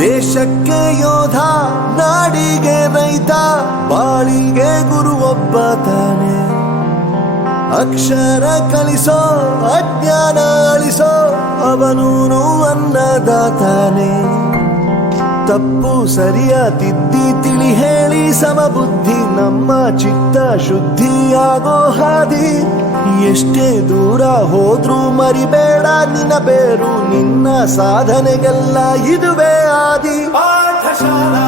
ದೇಶಕ್ಕೆ ಯೋಧ, ನಾಡಿಗೆ ರೈತ, ಬಾಳಿಗೆ ಗುರು ಒಬ್ಬ ತಾನೆ. ಅಕ್ಷರ ಕಲಿಸೋ, ಅಜ್ಞಾನ ಅಳಿಸೋ, ಅವನೂನು ಅನ್ನದಾತಾನೆ. ತಪ್ಪು ಸರಿಯ ತಿದ್ದಿ ತಿಳಿ ಹೇಳಿ ಸಮಬುದ್ಧಿ, ನಮ್ಮ ಚಿತ್ತ ಶುದ್ಧಿಯಾಗೋ ಹಾದಿ. ಎಷ್ಟೇ ದೂರ ಹೋದ್ರೂ ಮರಿಬೇಡ ನಿನ್ನ ಬೇರು, ನಿನ್ನ ಸಾಧನೆಗೆಲ್ಲ ಇದುವೇ ಆದಿ. ಪಾಠಶಾಲಾ